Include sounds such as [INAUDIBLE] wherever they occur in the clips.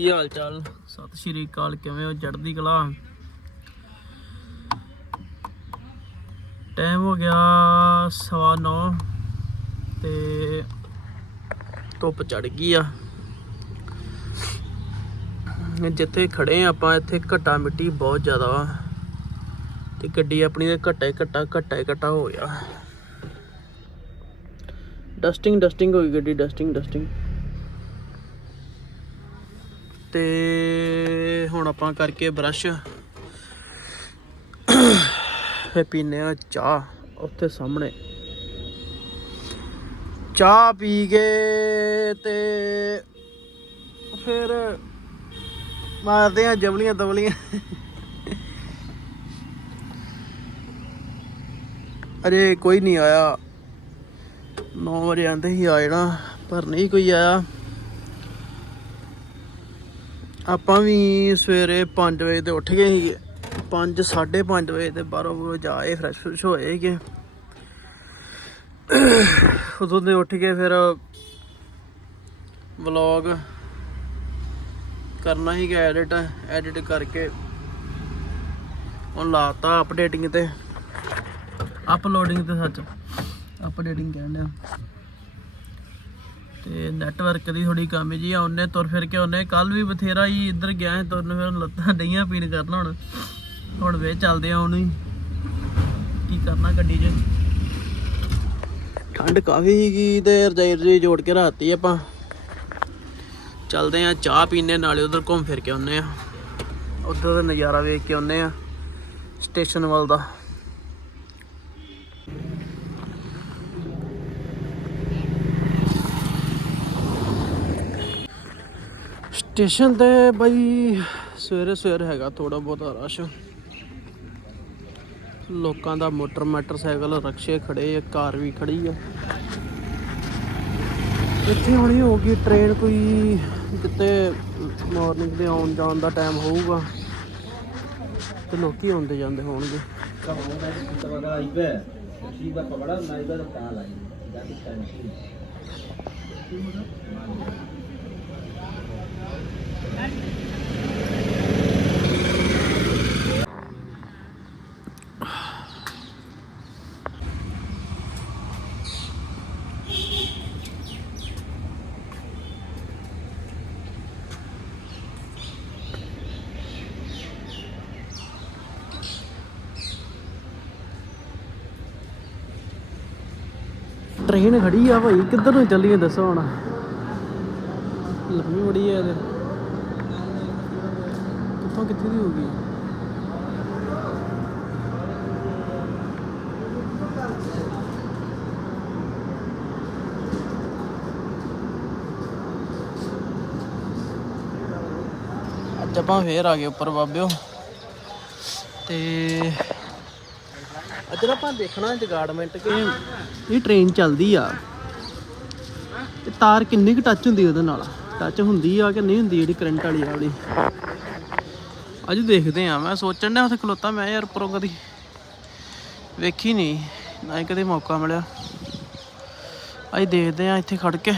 ਕੀ ਹਾਲ ਚਾਲ? ਸਤਿ ਸ਼੍ਰੀ ਅਕਾਲ, ਕਿਵੇਂ ਹੋ? ਚੜ੍ਹਦੀ ਕਲਾ? ਟਾਈਮ ਹੋ ਗਿਆ ਸਵਾ ਨੌ ਤੇ ਧੁੱਪ ਚੜ ਗਈ ਆ। ਜਿੱਥੇ ਖੜੇ ਆ ਆਪਾਂ, ਇੱਥੇ ਘਟਾ ਮਿੱਟੀ ਬਹੁਤ ਜ਼ਿਆਦਾ ਵਾ ਤੇ ਗੱਡੀ ਆਪਣੀ ਦੇ ਘਟਾ ਹੀ ਘਟਾ ਘਟਾ ਹੀ ਘਟਾ ਹੋ ਗਿਆ। ਡਸਟਿੰਗ ਡਸਟਿੰਗ ਹੋ ਗਈ ਗੱਡੀ ਡਸਟਿੰਗ ਡਸਟਿੰਗ ਤੇ ਹੁਣ ਆਪਾਂ ਕਰਕੇ ਬ੍ਰਸ਼ ਫੇ ਪੀਨੇ ਆ ਚਾਹ ਉੱਥੇ ਸਾਹਮਣੇ। ਚਾਹ ਪੀ ਕੇ ਤੇ ਫਿਰ ਮਾਰਦੇ ਆ ਜਵਲੀਆਂ ਤਵਲੀਆਂ। ਅਰੇ ਕੋਈ ਨਹੀਂ ਆਇਆ। 9 ਵਜੇ ਆਂਦੇ ਹੀ ਆ ਜਾਣਾ, ਪਰ ਨਹੀਂ ਕੋਈ ਆਇਆ। ਆਪਾਂ ਵੀ ਸਵੇਰੇ 5 ਵਜੇ ਤੇ ਉੱਠ ਗਏ ਸੀਗੇ। 5 5:30 ਵਜੇ ਤੇ ਬਾਹਰੋਂ ਜਾਏ ਫਰੈਸ਼ ਫਰੈਸ਼ ਹੋਏ ਕਿ ਉਦੋਂ ਦੇ ਉੱਠ ਕੇ ਫਿਰ ਵਲੌਗ ਕਰਨਾ ਹੀ ਗਿਆ ਐਡਿਟ ਐਡਿਟ ਕਰਕੇ ਹੁਣ ਲਾਤਾ ਅਪਡੇਟਿੰਗ ਤੇ। ਅਪਲੋਡਿੰਗ ਤੇ ਸੱਚ ਅਪਡੇਟਿੰਗ ਕਹਿੰਦੇ ਤੇ ਨੈਟਵਰਕ ਦੀ ਥੋੜੀ ਕਮੀ ਜੀ ਆ, ਉਹਨੇ ਤੁਰ ਫਿਰ ਕੇ ਉਹਨੇ ਕੱਲ ਵੀ ਬਥੇਰਾ ਹੀ ਇੱਧਰ ਗਿਆ ਹੈ ਤੁਰਨ ਫਿਰ ਲੱਤਾਂ ਡਈਆਂ ਪੀਣ ਕਰਨਾ ਹੁਣ। ਹੁਣ ਵੇ ਚੱਲਦੇ ਆ ਉਹਨੂੰ ਹੀ। ਕੀ ਕਰਨਾ ਗੱਡੀ 'ਚ? ਠੰਡ ਕਾਫੀ ਸੀਗੀ ਤੇ ਰਜਾਈ ਰਜਾਈ ਜੋੜ ਕੇ ਰਾਤੀ ਆਪਾਂ। ਚੱਲਦੇ ਆ, ਚਾਹ ਪੀਣੇ ਨਾਲੇ ਉਧਰ ਘੁੰਮ ਫਿਰ ਕੇ ਆਉਨੇ ਆ। ਉਧਰ ਦਾ ਨਜ਼ਾਰਾ ਵੇਖ ਕੇ ਆਉਨੇ ਆ, ਸਟੇਸ਼ਨ ਵੱਲ ਦਾ। ਸਟੇਸ਼ਨ ਤੇ ਬਈ ਸਵੇਰੇ ਸਵੇਰੇ ਹੈਗਾ ਥੋੜਾ ਬਹੁਤਾ ਰਸ਼। ਲੋਕਾਂ ਦਾ ਮੋਟਰ ਮੋਟਰਸਾਈਕਲ ਰਕਸ਼ੇ ਖੜੇ ਆ, ਕਾਰ ਵੀ ਖੜੀ ਆ। ਇੱਥੇ ਹੁਣੀ ਹੋ ਗਈ ਟ੍ਰੇਨ ਕੋਈ ਕਿਤੇ ਮਾਰਨਿੰਗ ਦੇ ਆਉਣ ਜਾਣ ਦਾ ਟਾਈਮ ਹੋਊਗਾ। ਤੇ ਲੋਕੀ ਆਉਂਦੇ ਜਾਂਦੇ ਹੋਣਗੇ। ਟ੍ਰੇਨ ਖੜੀ ਆ ਭਾਈ ਕਿੱਧਰ ਨੂੰ ਚੱਲੀਏ ਦੱਸੋ ਹੁਣ? ਲੰਮੀ ਬੜੀ ਆ ਇਹਦੇ। ਕਿੱਥੋਂ ਕਿੱਥੇ ਦੀ ਹੋਊਗੀ ਅੱਜ ਆਪਾਂ ਫੇਰ ਆ ਗਏ ਉੱਪਰ ਬਾਬਿਓ। ਤੇ ਅੱਜ ਆਪਾਂ ਦੇਖਣਾ ਜਗਾਰਡਮੈਂਟ ਕਿ ਇਹ ਟ੍ਰੇਨ ਚੱਲਦੀ ਆ। ਤੇ ਤਾਰ ਕਿੰਨੀ ਕੁ ਟੱਚ ਹੁੰਦੀ ਉਹਦੇ ਨਾਲ? ਟੱਚ ਹੁੰਦੀ ਆ ਕਿ ਨਹੀਂ ਹੁੰਦੀ ਜਿਹੜੀ ਕਰੰਟ ਵਾਲੀ ਆ ਵਾਲੀ ਅੱਜ ਦੇਖਦੇ ਆ ਮੈਂ ਸੋਚਣ ਡਿਆ ਉੱਥੇ ਖਲੋਤਾ ਮੈਂ ਯਾਰ ਉੱਪਰੋਂ ਕਦੀ ਵੇਖੀ ਨਹੀਂ ਨਾ ਹੀ ਕਦੇ ਮੌਕਾ ਮਿਲਿਆ। ਅੱਜ ਦੇਖਦੇ ਆ ਇੱਥੇ ਖੜ ਕੇ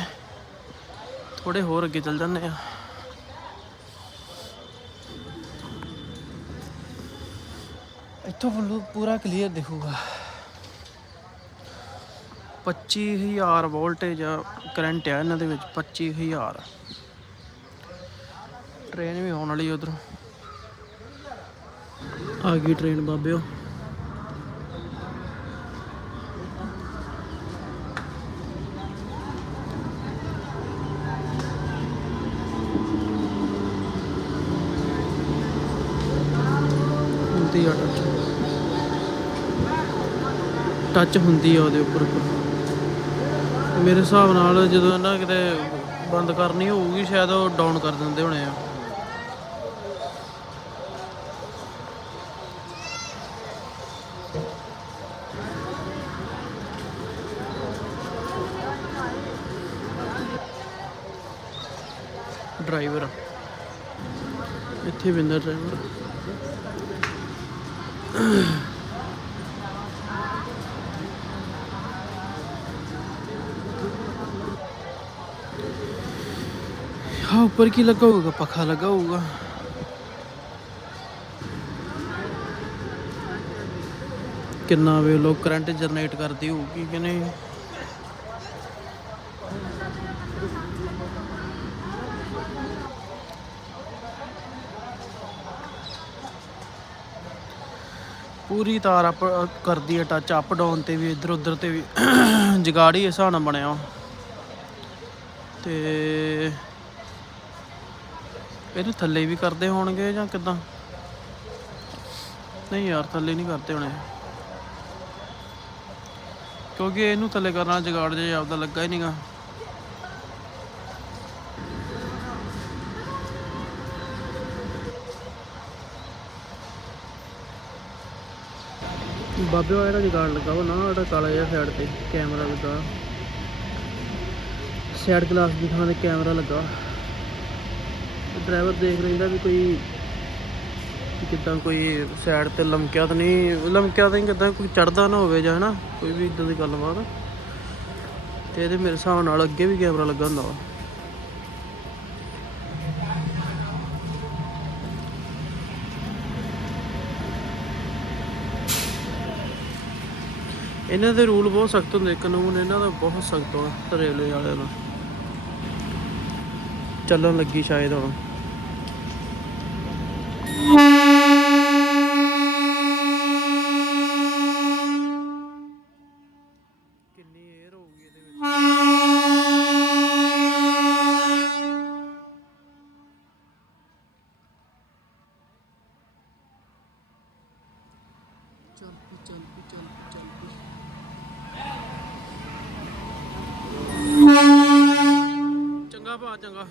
ਥੋੜੇ ਹੋਰ ਅੱਗੇ ਚੱਲ ਜਾਂਦੇ ਆ ਇੱਥੋਂ ਫੁੱਲੂ ਪੂਰਾ ਕਲੀਅਰ ਦਿਖੂਗਾ। 25000 ਵੋਲਟੇਜ ਕਰੰਟ ਆ ਇਹਨਾਂ ਦੇ ਵਿੱਚ 25000 ਟ੍ਰੇਨ ਵੀ ਆਉਣ ਵਾਲੀ ਉਧਰ। ਆ ਗਈ ਟ੍ਰੇਨ ਬਾਬਿਓ। ਹੁੰਦੀ ਆ ਟੱਚ ਟੱਚ ਹੁੰਦੀ ਆ ਉਹਦੇ ਉੱਪਰ ਮੇਰੇ ਹਿਸਾਬ ਨਾਲ ਜਦੋਂ ਨਾ ਕਿਤੇ ਬੰਦ ਕਰਨੀ ਹੋਊਗੀ, ਸ਼ਾਇਦ ਉਹ ਡਾਊਨ ਕਰ ਦਿੰਦੇ ਹੋਣੇ ਆ ਡਰਾਈਵਰ ਇੱਥੇ ਬਿੰਦਾ ਡਰਾਈਵਰ ਹਾਂ, ਉੱਪਰ ਕੀ ਲੱਗਾ ਹੋਊਗਾ? ਪੱਖਾ ਲੱਗਾ ਹੋਊਗਾ। ਕਿੰਨਾ ਵੇ ਲੋ ਕਰੰਟ ਜਨਰੇਟ ਕਰਦੀ ਹੋਊਗੀ ਕਿ ਨਹੀਂ। ਪੂਰੀ ਤਾਰ ਅਪ ਕਰਦੀ ਹੈ ਟੱਚ ਅਪ ਡਾਊਨ ਤੇ ਵੀ, ਇੱਧਰ ਉੱਧਰ ਤੇ ਵੀ। [CLEARS THROAT] ਜਗਾੜ ਹੀ ਹਿਸਾਬ ਨਾਲ ਬਣਿਆ ਤੇ ਇਹਨੂੰ ਥੱਲੇ ਵੀ ਕਰਦੇ ਹੋਣਗੇ ਜਾਂ ਕਿਦਾਂ? ਨਹੀਂ ਯਾਰ, ਥੱਲੇ ਨਹੀਂ ਕਰਦੇ ਹੋਣੇ। ਕਿਉਂਕਿ ਇਹਨੂੰ ਥੱਲੇ ਕਰਨ ਵਾਲਾ ਜਗਾੜ ਜੇ ਆਪਦਾ ਲੱਗਾ ਹੀ ਨਹੀਂਗਾ ਬਾਬੇ ਵਾਲਾ ਜਿਹੜਾ ਜਗਾੜ ਲੱਗਾ ਉਹ ਨਾ ਜਿਹੜਾ ਕਾਲਾ ਜਿਹਾ ਸਾਈਡ ਤੇ ਕੈਮਰਾ ਲੱਗਾ। ਸਾਈਡ ਗਲਾਸ ਦੀ ਥਾਂ ਤੇ ਕੈਮਰਾ ਲੱਗਾ। ਡਰਾਈਵਰ ਦੇਖ ਲੈਂਦਾ ਵੀ ਕੋਈ ਕਿਦਾਂ ਕੋਈ ਸਾਈਡ ਤੇ ਲਮਕਿਆ ਤਾਂ ਨਹੀਂ, ਲਮਕਿਆ ਤਾਂ ਨਹੀਂ, ਕਿਦਾਂ ਕੋਈ ਚੜਦਾ ਨਾ ਹੋਵੇ ਜਾਂ ਹਨਾ, ਕੋਈ ਵੀ ਇਦਾਂ ਦੀ ਗੱਲਬਾਤ। ਤੇ ਇਹਦੇ ਮੇਰੇ ਹਿਸਾਬ ਨਾਲ ਅੱਗੇ ਵੀ ਕੈਮਰਾ ਲੱਗਾ ਹੁੰਦਾ ਵਾ। ਇਹਨਾਂ ਦੇ ਰੂਲ ਬਹੁਤ ਸਖਤ ਹੁੰਦੇ, ਕਾਨੂੰਨ ਇਹਨਾਂ ਦਾ ਬਹੁਤ ਸਖਤ ਆ ਰੇਲਵੇ ਵਾਲਿਆਂ ਦਾ। ਚੱਲਣ ਲੱਗੀ ਸ਼ਾਇਦ ਹੁਣ। ਕਿੰਨੀ ਏਅਰ ਹੋਊਗੀ ਇਹਦੇ ਵਿੱਚ? ਚੱਲ ਚੱਲ ਚੱਲ ਚੰਗਾ।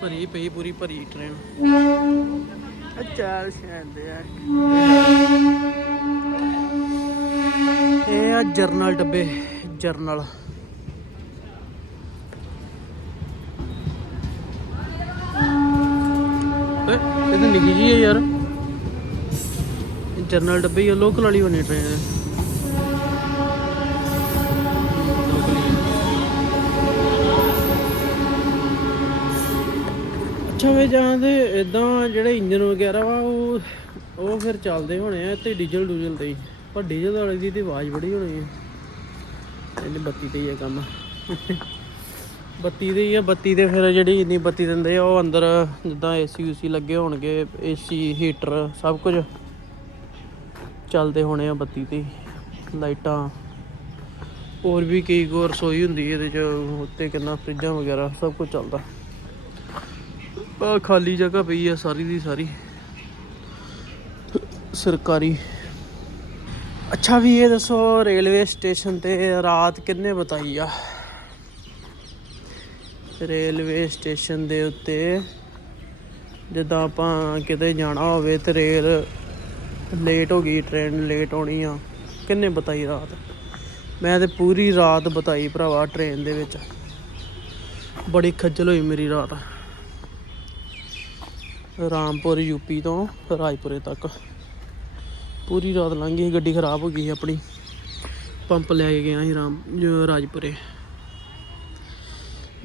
ਭਰੀ ਪਈ ਪੂਰੀ ਭਰੀ ਟ੍ਰੇਨ ਚਾਰ ਸ਼ਾਂਦੇ ਆ। ਇਹ ਆ ਜਰਨਲ ਡੱਬੇ ਜਰਨਲ। ਇਹ ਤਾਂ ਨਿੱਕੀ ਜੀ ਹੈ ਯਾਰ। ਜਰਨਲ ਡੱਬੇ ਹੀ ਲੋਕਲ ਵਾਲੀ ਹੋਣੀ ਟ੍ਰੇਨ ਅੱਛਾ ਵੇ ਜਾਂ ਦੇ ਇਦਾਂ ਜਿਹੜੇ ਇੰਜਨ ਵਗੈਰਾ ਵਾ, ਉਹ ਉਹ ਫਿਰ ਚੱਲਦੇ ਹੋਣੇ ਆ ਤੇ ਡੀਜ਼ਲ ਡੂਜ਼ਲ ਤੇ ਹੀ। ਪਰ ਡੀਜ਼ਲ ਵਾਲੇ ਦੀ ਤੇ ਆਵਾਜ਼ ਬੜੀ ਹੋਣੀ ਹੈ ਇਹਨੇ ਬੱਤੀ ਤੇ ਹੀ ਆ ਕੰਮ। ਬੱਤੀ ਦੇ ਹੀ ਆ, ਬੱਤੀ ਦੇ ਫਿਰ ਜਿਹੜੀ ਇੰਨੀ ਬੱਤੀ ਦਿੰਦੇ ਆ, ਉਹ ਅੰਦਰ ਜਿੱਦਾਂ ਏਸੀ ਯੂਸੀ ਲੱਗੇ ਹੋਣਗੇ ਏਸੀ ਹੀਟਰ ਸਭ ਕੁਝ ਚੱਲਦੇ ਹੋਣੇ ਆ ਬੱਤੀ ਤੇ ਹੀ। ਲਾਈਟਾਂ। ਹੋਰ ਵੀ ਕਈ ਕੋ ਰਸੋਈ ਹੁੰਦੀ ਇਹਦੇ ਚ, ਉੱਤੇ ਕਿੰਨਾ ਫਰਿੱਜਾਂ ਵਗੈਰਾ ਸਭ ਕੁਝ ਚੱਲਦਾ। ਆ ਖਾਲੀ ਜਗ੍ਹਾ ਪਈ ਆ ਸਾਰੀ ਦੀ ਸਾਰੀ। ਸਰਕਾਰੀ। ਅੱਛਾ ਵੀ ਇਹ ਦੱਸੋ, ਰੇਲਵੇ ਸਟੇਸ਼ਨ ਤੇ ਰਾਤ ਕਿੰਨੇ ਬਤਾਈ ਆ? ਰੇਲਵੇ ਸਟੇਸ਼ਨ ਦੇ ਉੱਤੇ ਜਿੱਦਾਂ ਆਪਾਂ ਕਿਤੇ ਜਾਣਾ ਹੋਵੇ ਤੇ ਰੇਲ ਲੇਟ ਹੋ ਗਈ, ਟ੍ਰੇਨ ਲੇਟ ਹੋਣੀ ਆ, ਕਿੰਨੇ ਬਤਾਈ ਰਾਤ? ਮੈਂ ਤੇ ਪੂਰੀ ਰਾਤ ਬਤਾਈ ਭਰਾਵਾ ਟ੍ਰੇਨ ਦੇ ਵਿੱਚ। ਬੜੀ ਖੱਜਲ ਹੋਈ ਮੇਰੀ ਰਾਤ। ਰਾਮਪੁਰ ਯੂਪੀ ਤੋਂ ਰਾਜਪੁਰੇ ਤੱਕ। ਪੂਰੀ ਰਾਤ ਲੰਘ ਗਈ, ਗੱਡੀ ਖਰਾਬ ਹੋ ਗਈ ਸੀ ਆਪਣੀ। ਪੰਪ ਲੈ ਕੇ ਗਿਆ ਸੀ ਰਾਮ, ਰਾਜਪੁਰੇ।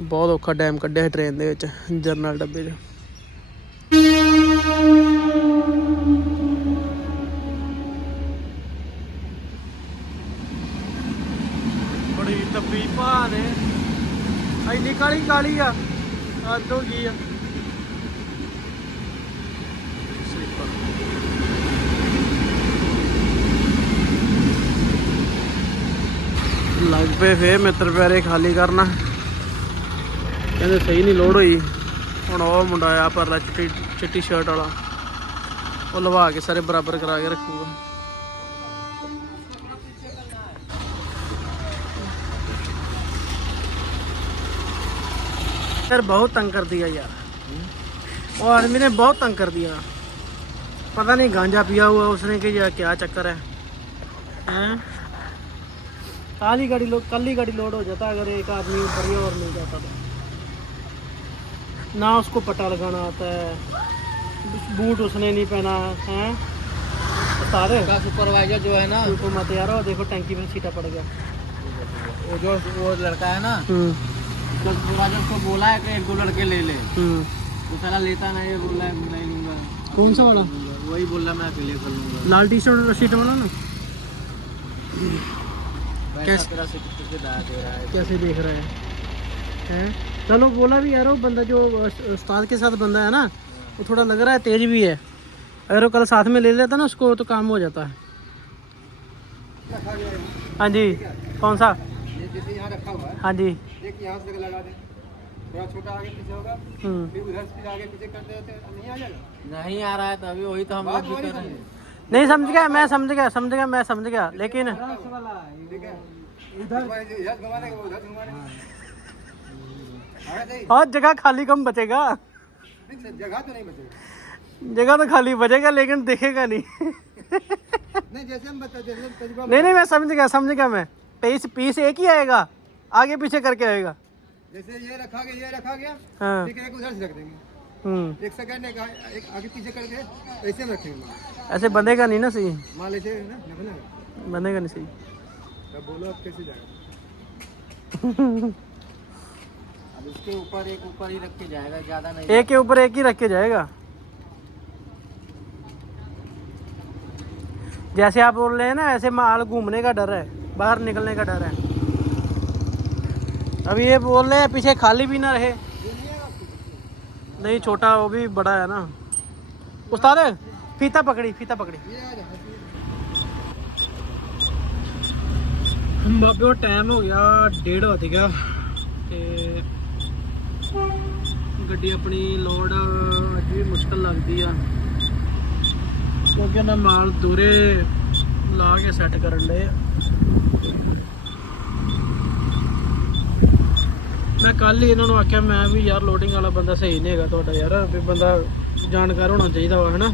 ਬਹੁਤ ਔਖਾ ਟਾਈਮ ਕੱਢਿਆ ਟ੍ਰੇਨ ਦੇ ਵਿੱਚ, ਜਰਨਲ ਡੱਬੇ 'ਚ। ਬੜੀ ਤੱਪੀ ਭਾਰ ਹੈ ਇੰਨੀ ਕਾਲੀ ਕਾਲੀ ਆ? ਹੱਦ ਹੋ ਗਈ ਆ। ਲੱਗ ਪਏ ਫੇਰ ਮਿੱਤਰ ਪਿਆਰੇ ਖਾਲੀ ਕਰਨਾ ਕਹਿੰਦੇ ਸਹੀ ਨਹੀਂ ਲੋਡ ਹੋਈ ਹੁਣ ਉਹ ਮੁੰਡਾ ਆ ਪਰਲਾ ਚਿੱਟੀ ਚਿੱਟੀ ਸ਼ਰਟ ਵਾਲਾ ਉਹ ਲਵਾ ਕੇ ਸਾਰੇ ਬਰਾਬਰ ਕਰਾ ਕੇ ਰੱਖੂਗਾ यार बहुत तंग कर दिया यार वो आदमी ने बहुत तंग कर दिया पता नहीं गांजा पिया हुआ उसने कि या क्या चक्कर है हैं कल गाड़ी लोड कल ही गाड़ी लोड हो जाता अगर एक आदमी ही और मिल जाता तो। ना उसको पटा लगाना आता है। बूट उसने नहीं पहना है रहे का सुपरवाइजर जो है ना तो मत यार देखो टैंकी में सीटा पड़ गया। वो जो वो लड़का है ना तो पूरा जब उसको बोला है कि एक दो लड़के ले ले। हम्म। तो साला लेता नहीं है बोला है नहीं लूँगा। कौन सा वाला? वही बोल रहा मैं अकेले कर लूँगा। लाल टी शर्ट और शीट वाला ना? कैसे- तेरा से कितने के दाया दे रहा है। कैसे देख रहा है? हैं? चलो बोला भी यार वो बंदा जो उस्ताद के साथ बंदा है ना वो थोड़ा लग रहा है तेज भी है। अगर वो कल साथ में ले लेता ना उसको तो काम हो जाता है। हाँ जी। कौन सा? ये जैसे यहाँ रखा हुआ है। हाँ जी। एक यहाँ से लगा दे। थोड़ा छोटा आगे पीछे होगा। हम्म। फिर उधर से आगे पीछे कर देते नहीं आ जाएगा? नहीं आ रहा है तभी वही तो हम लोग भी कर रहे हैं। नहीं समझ गया मैं समझ गया समझ गया मैं समझ गया लेकिन है और जगह खाली कम बचेगा। जगह तो नहीं बचेगा जगह तो खाली बचेगा लेकिन दिखेगा नहीं। नहीं जैसे हम बता जैसे नहीं नहीं मैं समझ गया समझ गया मैं। पीस पीस एक ही आएगा आगे पीछे करके आएगा। जैसे ये रखा गया ये रखा गया हाँ एक उधर से रख देंगे। एक सेकंड एक, एक आगे पीछे करके ऐसे रखेंगे। माल ऐसे बंदेगा नहीं ना सही? माल ऐसे ना बनेगा नहीं सही। तब बोलो अब कैसे जाएगा? [LAUGHS] अब इसके ऊपर एक ऊपर ही रख के जाएगा ज़्यादा नहीं। एक के ऊपर एक ही रख के जाएगा। जैसे आप बोल रहे हैं ना ऐसे माल घूमने का डर है बाहर निकलने का डर है। अब ये बोल रहे हैं पीछे खाली भी ना रहे। नहीं छोटा वो भी बड़ा है ना उस्ताद फीता पकड़ी फीता पकड़ी ये आ जाएगा ਬਾਬੇ ਉਹ ਟਾਈਮ ਹੋ ਗਿਆ ਡੇਢ ਹੋ ਗਿਆ ਤੇ ਗੱਡੀ ਆਪਣੀ ਲੋਡ ਅੱਜ ਵੀ ਮੁਸ਼ਕਲ ਲੱਗਦੀ ਆ ਕਿਉਂਕਿ ਉਹਨਾਂ ਮਾਲ ਦੂਰੇ ਲਾ ਕੇ ਸੈੱਟ ਕਰਨ ਦੇ ਮੈਂ ਕੱਲ ਹੀ ਇਹਨਾਂ ਨੂੰ ਆਖਿਆ, ਮੈਂ ਵੀ ਯਾਰ ਲੋਡਿੰਗ ਵਾਲਾ ਬੰਦਾ ਸਹੀ ਨਹੀਂ ਹੈਗਾ ਤੁਹਾਡਾ ਯਾਰ, ਵੀ ਬੰਦਾ ਜਾਣਕਾਰ ਹੋਣਾ ਚਾਹੀਦਾ ਵਾ, ਹਨਾ?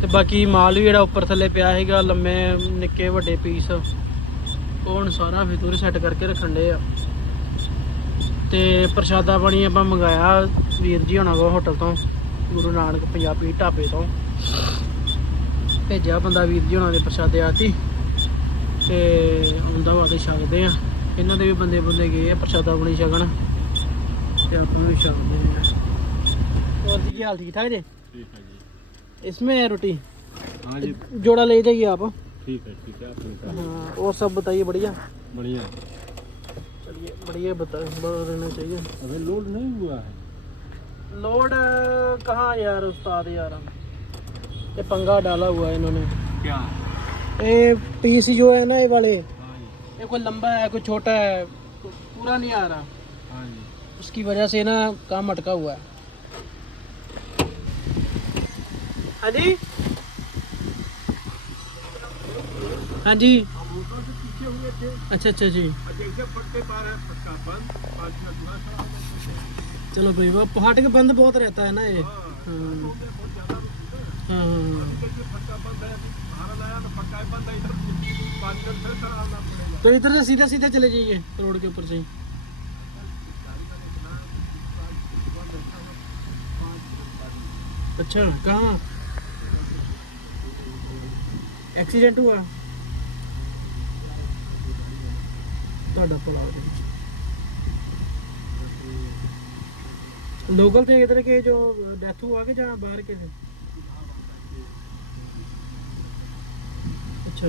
ਤੇ ਬਾਕੀ ਮਾਲ ਵੀ ਜਿਹੜਾ ਉੱਪਰ ਥੱਲੇ ਪਿਆ ਹੈਗਾ ਲੰਮੇ ਨਿੱਕੇ ਵੱਡੇ ਪੀਸ ਉਹ ਹੁਣ ਸਾਰਾ ਫਿਤੂਰ ਸੈੱਟ ਕਰਕੇ ਰੱਖਣ ਦੇ ਆ। ਤੇ ਪ੍ਰਸ਼ਾਦਾ ਪਾਣੀ ਆਪਾਂ ਮੰਗਾਇਆ, ਵੀਰ ਜੀ ਹੋਣਾ ਕੋ ਹੋਟਲ ਤੋਂ, ਗੁਰੂ ਨਾਨਕ ਪੰਜਾਬੀ ਢਾਬੇ ਤੋਂ। ਭੇਜਿਆ ਬੰਦਾ ਵੀਰ ਜੀ ਹੋਣਾ ਦੇ ਪ੍ਰਸ਼ਾਦੇ ਆਤੀ, ਤੇ ਆਉਂਦਾ ਵਾ ਛਕਦੇ ਆ। ਇਹਨਾਂ ਦੇ ਵੀ ਬੰਦੇ ਬੰਦੇ ਗਏ ਆ ਪ੍ਰਸ਼ਾਦਾ ਪਾਣੀ ਛਕਣ ਤੇ ਆਪਾਂ ਵੀ ਛਕਦੇ ਆ और जी की हाल ठीक ठाक जी ठीक है जी इसमें है रोटी हाँ जी जोड़ा ले जाइए आप ठीक है ठीक है आपने कहा हाँ और सब बताइए बढ़िया बढ़िया चलिए बढ़िया बता बड़ा रहना चाहिए अभी लोड नहीं हुआ है लोड कहाँ यार उस्ताद यार ये पंगा डाला हुआ है इन्होंने क्या ये पीस जो है ना ये वाले हाँ जी ये कोई लंबा है कोई छोटा है पूरा नहीं आ रहा। हाँ जी। उसकी वजह से ना काम अटका हुआ है। हाँ जी? हाँ जी। अच्छा अच्छा जी। चलो भाई वो फाटक बंद बहुत रहता है ना ये। हाँ। तो इधर से सीधे सीधे चले जाइए, रोड के ऊपर से ही। अच्छा कहाँ? एक्सीडेंट हुआ। लोकल थे इधर के जो डेथ हुआ के जहाँ बाहर के थे अच्छा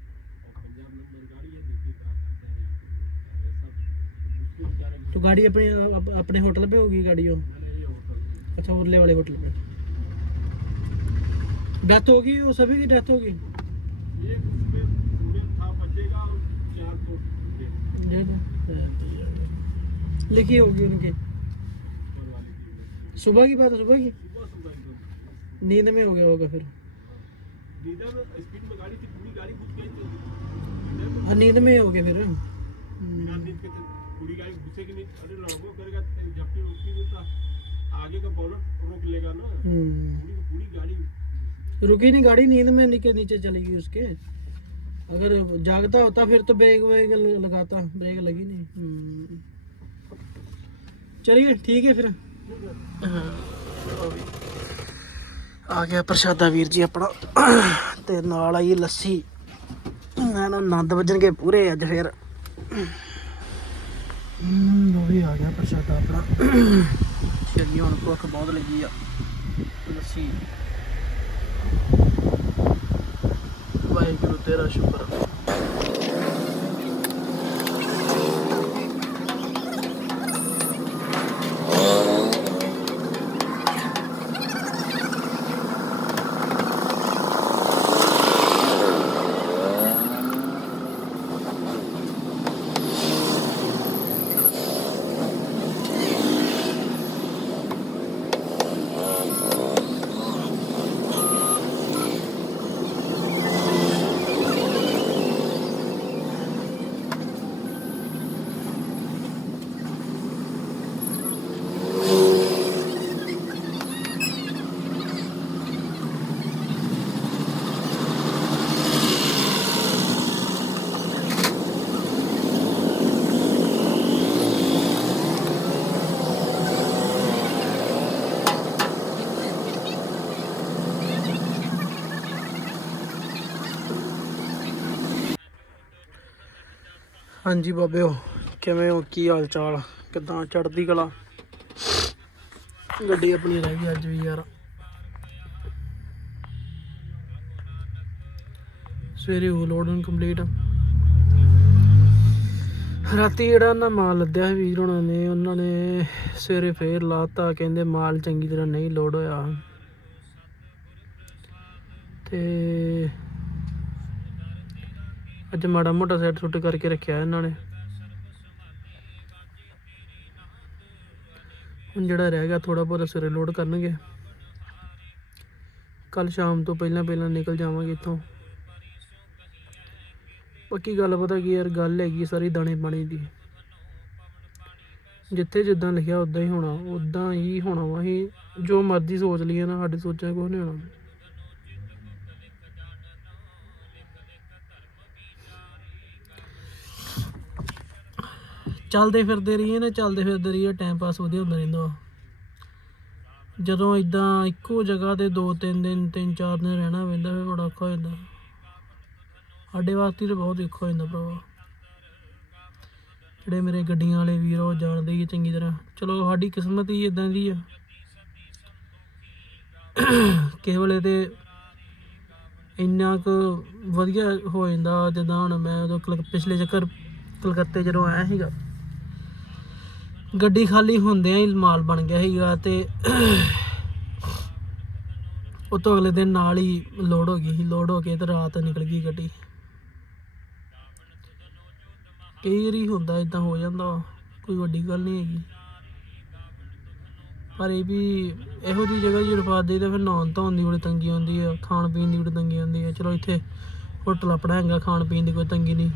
तो गाड़ी अपने अप, अपने होटल पे होगी गाड़ी हो अच्छा उरले वाले होटल पे। डेथ होगी वो सभी की डेथ होगी? लिखी होगी उनके। सुबह की बात है सुबह की? नींद में हो गया होगा फिर। नींद में हाँ, हो गया फिर। पूरी गाड़ी घुसेगी नहीं अरे लड़को करेगा ते झपटी रोकेगी तो आगे का बॉलर रोक लेगा ना हम्म पूरी की पूरी गाड़ी रुकी नहीं गाड़ी नींद में नीचे नीचे चली गई उसके अगर जागता होता फिर तो ब्रेक व्रेक ल- लगाता ब्रेक लगी नहीं हम्म। चलिए ठीक है फिर हाँ, ਉਹ ਵੀ। ਆ ਗਿਆ ਪ੍ਰਸ਼ਾਦਾ ਵੀਰ ਜੀ ਆਪਣਾ ਤੇ ਨਾਲ ਆਈ ਲੱਸੀ ਨਾ ਨਾ ਆਨੰਦ ਵੱਜਣਗੇ ਪੂਰੇ ਅੱਜ ਫੇਰ ਹਮ, ਉਹ ਵੀ ਆ ਗਿਆ ਪ੍ਰਸ਼ਾਦਾ ਆਪਣਾ। ਚਲਿਏ ਹੁਣ ਭੁੱਖ ਬਹੁਤ ਲੱਗੀ ਆ। ਲੱਸੀ। ਵਾਹਿਗੁਰੂ ਤੇਰਾ ਸ਼ੁਕਰ। ਹਾਂਜੀ ਬਾਬਿਓ ਕਿਵੇਂ ਹੋ, ਕੀ ਹਾਲ ਚਾਲ? ਕਿਦਾਂ ਚੜਦੀ ਕਲਾ? ਗੱਡੀ ਆਪਣੀ ਰਹਿ ਗਈ ਅੱਜ ਵੀ ਯਾਰ। ਸਵੇਰੇ ਉਹ ਲੋਡਿੰਗ ਕੰਪਲੀਟ ਰਾਤੀ ਜਿਹੜਾ ਨਾ ਮਾਲ ਲੱਦਿਆ ਸੀ ਵੀਰ ਉਹਨਾਂ ਨੇ ਉਹਨਾਂ ਨੇ ਸਵੇਰੇ ਫੇਰ ਲਾਤਾ, ਕਹਿੰਦੇ ਮਾਲ ਚੰਗੀ ਤਰ੍ਹਾਂ ਨਹੀਂ ਲੋਡ ਹੋਇਆ। ਤੇ ਅੱਜ ਮਾੜਾ ਮੋਟਾ ਸੈੱਟ ਸੁੱਟ ਕਰਕੇ ਰੱਖਿਆ ਇਹਨਾਂ ਨੇ। ਹੁਣ ਜਿਹੜਾ ਰਹਿ ਗਿਆ ਥੋੜਾ ਬਹੁਤਾ ਸਵੇਰੇ ਲੋਡ ਕਰਨਗੇ। ਕੱਲ ਸ਼ਾਮ ਤੋਂ ਪਹਿਲਾਂ ਪਹਿਲਾਂ ਨਿਕਲ ਜਾਵਾਂਗੇ ਇੱਥੋਂ। ਬਾਕੀ ਗੱਲ ਪਤਾ ਕੀ ਯਾਰ, ਗੱਲ ਹੈਗੀ ਸਾਰੀ ਦਾਣੇ ਪਾਣੀ ਦੀ। ਜਿੱਥੇ ਜਿੱਦਾਂ ਲਿਖਿਆ, ਉਦਾਂ ਹੀ ਹੋਣਾ, ਉਦਾਂ ਹੀ ਹੋਣਾ ਵਾ। ਅਸੀਂ ਜੋ ਮਰਜ਼ੀ ਸੋਚ ਲਈਏ ਨਾ, ਸਾਡੇ ਸੋਚਿਆ ਕੁਛ ਨਹੀਂ ਹੋਣਾ। ਚੱਲਦੇ ਫਿਰਦੇ ਰਹੀਏ ਨਾ ਚੱਲਦੇ ਫਿਰਦੇ ਰਹੀਏ ਟਾਈਮ ਪਾਸ ਵਧੀਆ ਹੁੰਦਾ ਰਹਿੰਦਾ ਵਾ। ਜਦੋਂ ਇਦਾਂ ਇੱਕੋ ਜਗ੍ਹਾ ਤੇ ਦੋ ਤਿੰਨ ਦਿਨ ਤਿੰਨ ਚਾਰ ਦਿਨ ਰਹਿਣਾ ਪੈਂਦਾ ਫਿਰ ਬੜਾ ਔਖਾ ਹੋ ਜਾਂਦਾ। ਸਾਡੇ ਵਾਸਤੇ ਤਾਂ ਬਹੁਤ ਔਖਾ ਹੋ ਜਾਂਦਾ ਭਰਾਵਾ। ਜਿਹੜੇ ਮੇਰੇ ਗੱਡੀਆਂ ਵਾਲੇ ਵੀਰ ਆ, ਉਹ ਜਾਣਦੇ ਹੀ ਚੰਗੀ ਤਰ੍ਹਾਂ। ਚਲੋ ਸਾਡੀ ਕਿਸਮਤ ਹੀ ਇਦਾਂ ਦੀ ਆ। ਕਿਸੇ ਵੇਲੇ ਤੇ ਇੰਨਾ ਕੁ ਵਧੀਆ ਹੋ ਜਾਂਦਾ ਜਿੱਦਾਂ ਹੁਣ ਮੈਂ ਉਦੋਂ ਕਲ- ਪਿਛਲੇ ਚੱਕਰ ਕਲਕੱਤੇ ਜਦੋਂ ਆਇਆ ਸੀਗਾ ਗੱਡੀ ਖਾਲੀ ਹੁੰਦਿਆਂ ਹੀ ਮਾਲ ਬਣ ਗਿਆ ਸੀਗਾ ਤੇ ਉਹ ਤੋਂ ਅਗਲੇ ਦਿਨ ਨਾਲ ਹੀ ਲੋਡ ਹੋ ਗਈ ਸੀ, ਲੋਡ ਹੋ ਕੇ ਤੇ ਰਾਤ ਨਿਕਲ ਗਈ ਗੱਡੀ। ਕਈ ਵਾਰੀ ਹੁੰਦਾ ਇਦਾਂ ਹੋ ਜਾਂਦਾ, ਕੋਈ ਵੱਡੀ ਗੱਲ ਨਹੀਂ ਹੈਗੀ। ਪਰ ਇਹ ਵੀ ਇਹੋ ਜਿਹੀ ਜਗ੍ਹਾ ਜਦੋਂ ਫਸ ਜਾਈਦਾ ਫਿਰ ਨਹਾਉਣ ਧੋਣ ਦੀ ਬੜੀ ਤੰਗੀ ਆਉਂਦੀ ਹੈ ਖਾਣ ਪੀਣ ਦੀ ਬੜੀ ਤੰਗੀ ਆਉਂਦੀ ਹੈ ਚਲੋ ਇੱਥੇ ਹੋਟਲ ਆਪਣਾ ਹੈਗਾ, ਖਾਣ ਪੀਣ ਦੀ ਕੋਈ ਤੰਗੀ ਨਹੀਂ।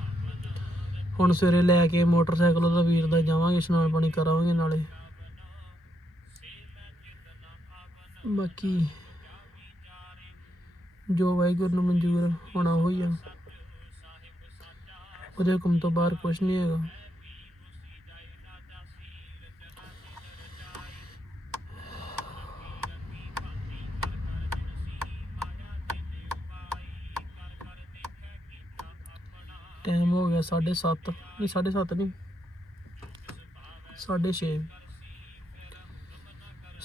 ਹੁਣ ਸਵੇਰੇ ਲੈ ਕੇ ਮੋਟਰਸਾਈਕਲ ਉਹਦਾ ਵੀਰ ਦਾ ਜਾਵਾਂਗੇ, ਇਸ਼ਨਾਨ ਪਾਣੀ ਕਰਾਵਾਂਗੇ ਨਾਲੇ। ਬਾਕੀ ਜੋ ਵਾਹਿਗੁਰੂ ਨੂੰ ਮਨਜ਼ੂਰ ਹੋਣਾ ਹੋਈ ਆ। ਉਹਦੇ ਹੁਕਮ ਤੋਂ ਬਾਹਰ ਕੁਝ ਨਹੀਂ ਹੈਗਾ। ਟਾਈਮ ਹੋ ਗਿਆ 7:30 ਨਹੀਂ 7:30 ਨਹੀਂ। 6:30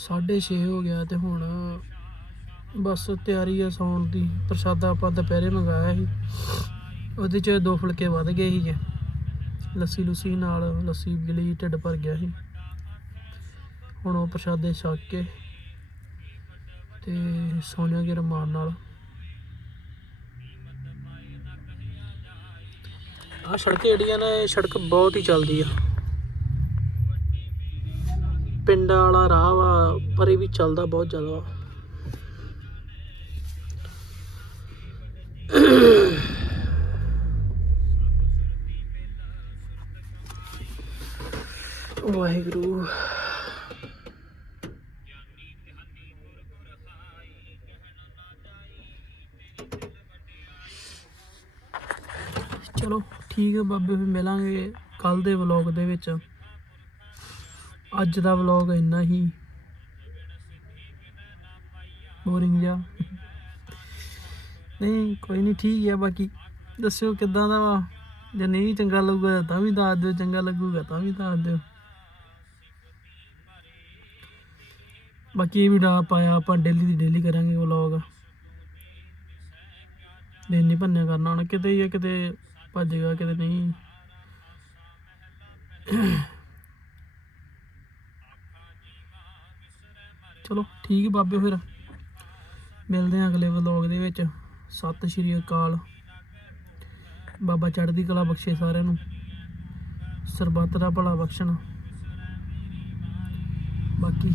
6:30 ਹੋ ਗਿਆ ਤੇ ਹੁਣ ਬਸ ਤਿਆਰੀ ਆ ਸੌਣ ਦੀ। ਪ੍ਰਸ਼ਾਦਾ ਆਪਾਂ ਦੁਪਹਿਰੇ ਮੰਗਾਇਆ ਸੀ। ਉਹਦੇ ਚ ਦੋ ਫੁਲਕੇ ਵੱਧ ਗਏ ਸੀਗੇ। ਲੱਸੀ ਲੁੱਸੀ ਨਾਲ ਲੱਸੀ ਗਲੀ ਢਿੱਡ ਭਰ ਗਿਆ ਸੀ। ਹੁਣ ਉਹ ਪ੍ਰਸ਼ਾਦੇ ਛਕ ਕੇ ਤੇ ਸੌਂ ਜਾਵਾਂਗੇ ਰਮਾਨ ਨਾਲ ਆ ਸੜਕ ਜਿਹੜੀਆਂ ਨੇ, ਇਹ ਸੜਕ ਬਹੁਤ ਹੀ ਚੱਲਦੀ ਆ। ਪਿੰਡਾਂ ਵਾਲਾ ਰਾਹ ਵਾ, ਪਰ ਇਹ ਵੀ ਚੱਲਦਾ ਬਹੁਤ ਜ਼ਿਆਦਾ ਵਾਹਿਗੁਰੂ। ਠੀਕ ਹੈ ਬਾਬੇ, ਫਿਰ ਮਿਲਾਂਗੇ ਕੱਲ ਦੇ ਵਲੌਗ ਦੇ ਵਿੱਚ। ਅੱਜ ਦਾ ਵਲੌਗ ਇੰਨਾ ਹੀ। ਬੋਰਿੰਗ ਜਿਹਾ। ਨਹੀਂ, ਕੋਈ ਨਹੀਂ, ਠੀਕ ਹੈ ਬਾਕੀ ਦੱਸਿਓ ਕਿੱਦਾਂ ਦਾ ਵਾ? ਜੇ ਨਹੀਂ ਚੰਗਾ ਲੱਗੂਗਾ ਤਾਂ ਵੀ ਦੱਸ ਦਿਓ, ਚੰਗਾ ਲੱਗੂਗਾ ਤਾਂ ਵੀ ਦੱਸ ਦਿਓ। ਬਾਕੀ ਇਹ ਵੀ ਵੀਡੀਓ ਪਾਇਆ, ਆਪਾਂ ਡੇਲੀ ਦੀ ਡੇਲੀ ਕਰਾਂਗੇ ਵਲੌਗ। ਦਿਨ ਨਹੀਂ ਭੰਨਿਆ ਕਰਨਾ, ਹੁਣ ਕਿਤੇ ਹੀ ਕਿਤੇ ਭੱਜੇਗਾ ਕਿਤੇ ਨਹੀਂ। ਚਲੋ ਠੀਕ ਹੈ ਬਾਬੇ ਫਿਰ। ਮਿਲਦੇ ਹਾਂ ਅਗਲੇ ਵਲੌਗ ਦੇ ਵਿੱਚ। ਸਤਿ ਸ਼੍ਰੀ ਅਕਾਲ। ਬਾਬਾ ਚੜ੍ਹਦੀ ਕਲਾ ਬਖਸ਼ੇ ਸਾਰਿਆਂ ਨੂੰ। ਸਰਬੱਤ ਦਾ ਭਲਾ ਬਖਸ਼ਣ। ਬਾਕੀ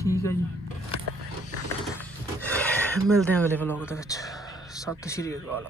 ਠੀਕ ਹੈ ਜੀ। ਮਿਲਦੇ ਹਾਂ ਅਗਲੇ ਵਲੌਗ ਦੇ ਵਿੱਚ। ਸਤਿ ਸ਼੍ਰੀ ਅਕਾਲ।